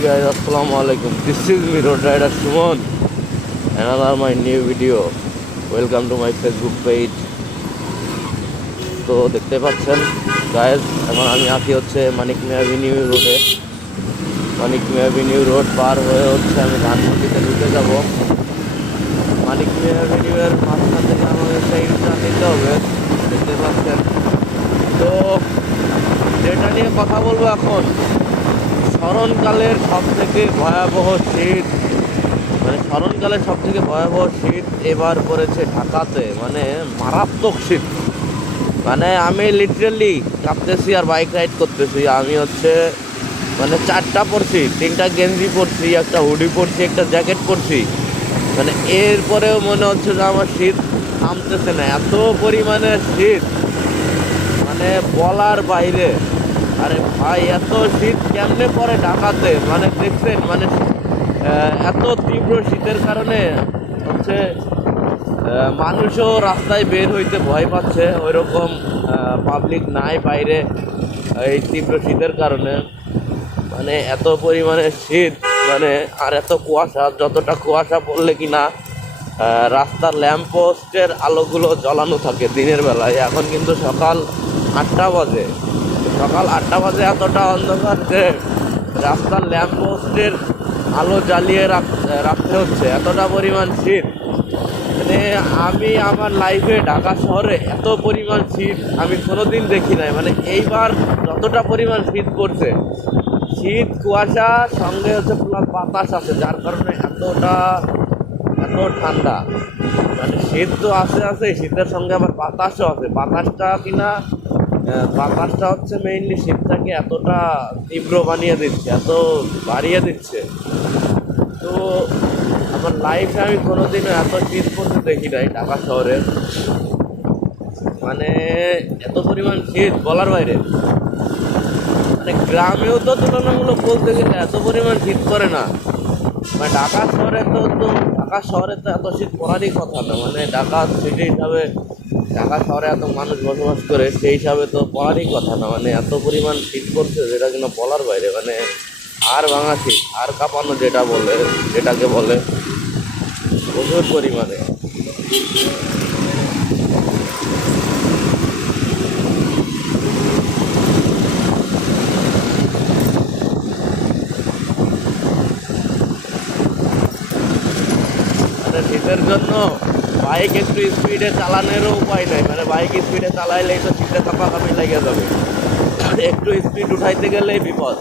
Hey guys, Assalamualaikum. This is me, Road Rider Sumon. Another my new video. Welcome to my Facebook page. তো দেখতে পাচ্ছেন guys, এখন আমি আছি হচ্ছে মানিক মিয়া অ্যাভিনিউ রোডে। মানিক মিয়া অ্যাভিনিউ রোড পার হয়ে হচ্ছে আমি ধানমন্ডিতে ঢুকে যাব। মানিক মিয়া অ্যাভিনিউয়ের মাঝখান থেকে আমাদের সেই ইউটার্ন নিতে হবে, দেখতে পাচ্ছেন। তো যেটা নিয়ে কথা বলবো এখন, স্মরণকালের সব থেকে ভয়াবহ শীত, স্মরণকালের সব থেকে ভয়াবহ শীত এবার পড়েছে ঢাকাতে। মারাত্মক শীত। আমি লিটারেলি কাঁপতেছি আর বাইক রাইড করতেছি। আমি হচ্ছে চারটা পরছি, তিনটা গেঞ্জি পরছি, একটা হুডি পরছি, একটা জ্যাকেট পরছি। এরপরেও মনে হচ্ছে যে আমার শীত থামতেছে না, এত পরিমাণে শীত বলার বাইরে। আরে ভাই, এত শীত কেমনে পড়ে ঢাকাতে? দেখছেন এত তীব্র শীতের কারণে হচ্ছে মানুষও রাস্তায় বের হইতে ভয় পাচ্ছে। ওই রকম পাবলিক নাই বাইরে এই তীব্র শীতের কারণে। এত পরিমাণে শীত, আর এত কুয়াশা। যতটা কুয়াশা পড়লে কি না রাস্তার ল্যাম্পপোস্টের আলোগুলো জ্বলানো থাকে দিনের বেলায়। এখন কিন্তু সকাল 8টা বাজে। সকাল 8টা বাজে এতটা অন্ধকার যে রাস্তার ল্যাম্পপোস্টের আলো জ্বালিয়ে রাখতে হচ্ছে, এতটা পরিমাণ শীত। আমি আমার লাইফে ঢাকা শহরে এত পরিমাণ শীত আমি কোনোদিন দেখি নাই। এইবার যতটা পরিমাণ শীত পড়ছে, শীত কুয়াশা সঙ্গে হচ্ছে পুরো বাতাস আছে, যার কারণে এত ঠান্ডা। শীত তো আছে, শীতের সঙ্গে আবার বাতাসও আছে। বাতাসটা হচ্ছে মেইনলি শীতটাকে এতটা তীব্র বানিয়ে দিচ্ছে, এত বাড়িয়ে দিচ্ছে। তো আমার লাইফে আমি কোনোদিনও এত শীত পড়তে দেখি নাই ঢাকা শহরে। এত পরিমাণ শীত বলার বাইরে। গ্রামেও তো তুলনামূলক বলতে গেলে এত পরিমাণ শীত পড়ে না। ঢাকা শহরে তো এত শীত পড়ারই কথা না। ঢাকা সিটি হিসাবে, ঢাকা শহরে এত মানুষ বসবাস করে, সেই হিসাবে তো পড়ারই কথা না। এত পরিমাণ শীত পড়ছে যেটা কিনা বলার বাইরে। আর ভাঙা শীত, আর কাঁপানো যেটাকে বলে প্রচুর পরিমাণে। শীতের জন্য বাইক একটু স্পিডে চালানোরও উপায় নাই। বাইক স্পিডে চালাইলেই তো শীতে কাঁপাকাঁপি লেগে যাবে। একটু স্পিড উঠাইতে গেলেই বিপদ।